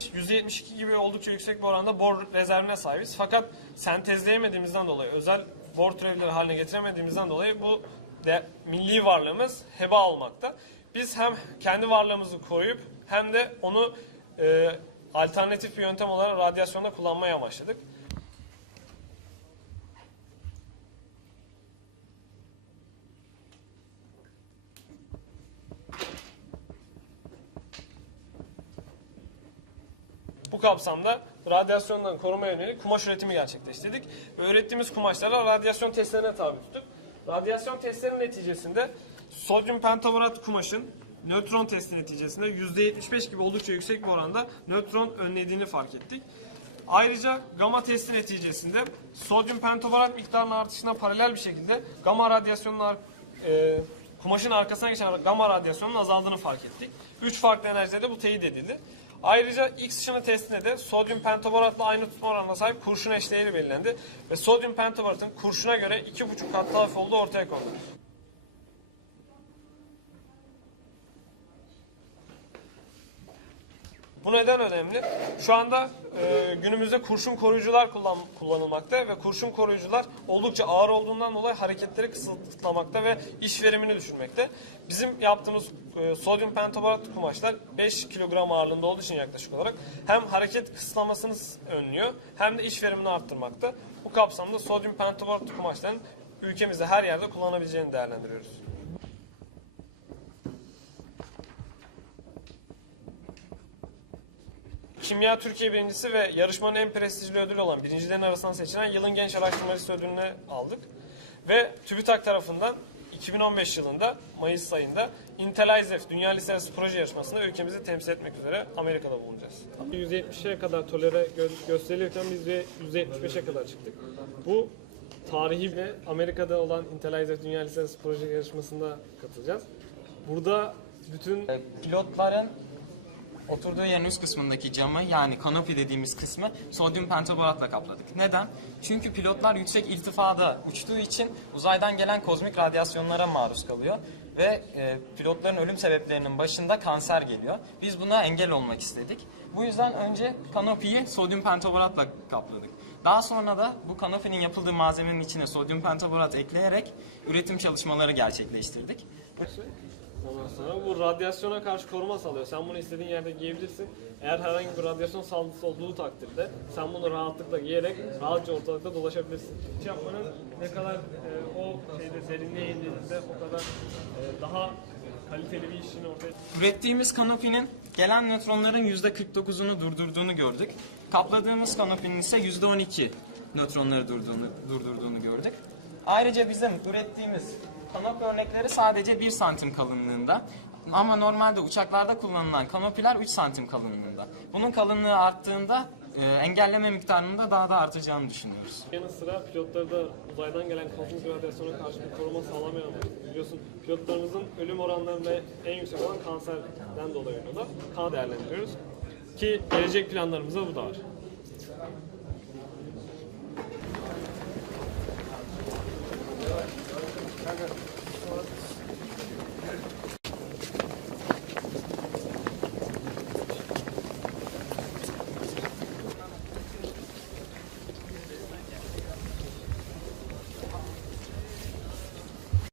%72 gibi oldukça yüksek bir oranda bor rezervine sahibiz. Fakat sentezleyemediğimizden dolayı, özel bor türevleri haline getiremediğimizden dolayı bu de, milli varlığımız heba olmakta. Biz hem kendi varlığımızı koruyup hem de onu e, alternatif bir yöntem olarak radyasyonda kullanmaya amaçladık. Bu kapsamda radyasyondan koruma yönelik kumaş üretimi gerçekleştirdik. Ve ürettiğimiz kumaşlara radyasyon testlerine tabi tuttuk. Radyasyon testlerinin neticesinde sodyum pentaborat kumaşın nötron testi neticesinde %75 gibi oldukça yüksek bir oranda nötron önlediğini fark ettik. Ayrıca gamma testi neticesinde sodyum pentaborat miktarının artışına paralel bir şekilde gamma radyasyonunun e, kumaşın arkasına geçen gamma radyasyonunun azaldığını fark ettik. Üç farklı enerjide de bu teyit edildi. Ayrıca X ışını testinde de sodyum pentaboratla aynı tutma oranına sahip kurşun eşdeğeri belirlendi. Ve sodyum pentaboratın kurşuna göre 2,5 kat daha hafif olduğu ortaya kondu. Bu neden önemli? Şu anda e, günümüzde kurşun koruyucular kullan, kullanılmakta ve kurşun koruyucular oldukça ağır olduğundan dolayı hareketleri kısıtlamakta ve iş verimini düşürmekte. Bizim yaptığımız e, sodyum pentaborat kumaşlar 5 kilogram ağırlığında olduğu için yaklaşık olarak hem hareket kısıtlamasını önlüyor hem de iş verimini arttırmakta. Bu kapsamda sodyum pentaborat kumaşların ülkemizde her yerde kullanabileceğini değerlendiriyoruz. Kimya Türkiye birincisi ve yarışmanın en prestijli ödülü olan birincilerin arasından seçilen yılın genç araştırmacısı ödülünü aldık. Ve TÜBİTAK tarafından 2015 yılında Mayıs ayında Intel ISEF Dünya Lisansı Proje Yarışması'nda ülkemizi temsil etmek üzere Amerika'da bulunacağız. 170'e kadar tolere gö- gösterilirken biz de 175'e kadar çıktık. Bu tarihi ve Amerika'da olan Intel ISEF Dünya Lisansı Proje Yarışması'nda katılacağız. Burada bütün Pilotların oturduğu yerin üst kısmındaki camı yani kanopi dediğimiz kısmı sodyum pentaboratla kapladık. Neden? Çünkü pilotlar yüksek irtifada uçtuğu için uzaydan gelen kozmik radyasyonlara maruz kalıyor ve e, pilotların ölüm sebeplerinin başında kanser geliyor. Biz buna engel olmak istedik. Bu yüzden önce kanopiyi sodyum pentaboratla kapladık. Daha sonra da bu kanopinin yapıldığı malzemenin içine sodyum pentaborat ekleyerek üretim çalışmaları gerçekleştirdik. Ondan sonra bu radyasyona karşı koruma sağlıyor. Sen bunu istediğin yerde giyebilirsin. Eğer herhangi bir radyasyon saldırısı olduğu takdirde sen bunu rahatlıkla giyerek rahatça ortalıkta dolaşabilirsin. Yapmanın ne kadar e, o şeyde derinliğe indiğinde o kadar e, daha kaliteli bir işin ortaya Ürettiğimiz kanopinin gelen nötronların %49'unu durdurduğunu gördük. Kapladığımız kanopinin ise %12 nötronları durduğunu, durdurduğunu gördük. Ayrıca bizim ürettiğimiz kanopi örnekleri sadece 1 santim kalınlığında. Ama normalde uçaklarda kullanılan kanopiler 3 santim kalınlığında. Bunun kalınlığı arttığında e, engelleme miktarının da daha da artacağını düşünüyoruz. yanı sıra pilotları da uzaydan gelen kozmik radyasyona karşı bir koruma sağlamaya alıyoruz. Biliyorsun pilotlarımızın ölüm oranlarında en yüksek olan kanserden dolayı ölüyorlar. Kan değerlendiriyoruz. Ki gelecek planlarımızda bu da var.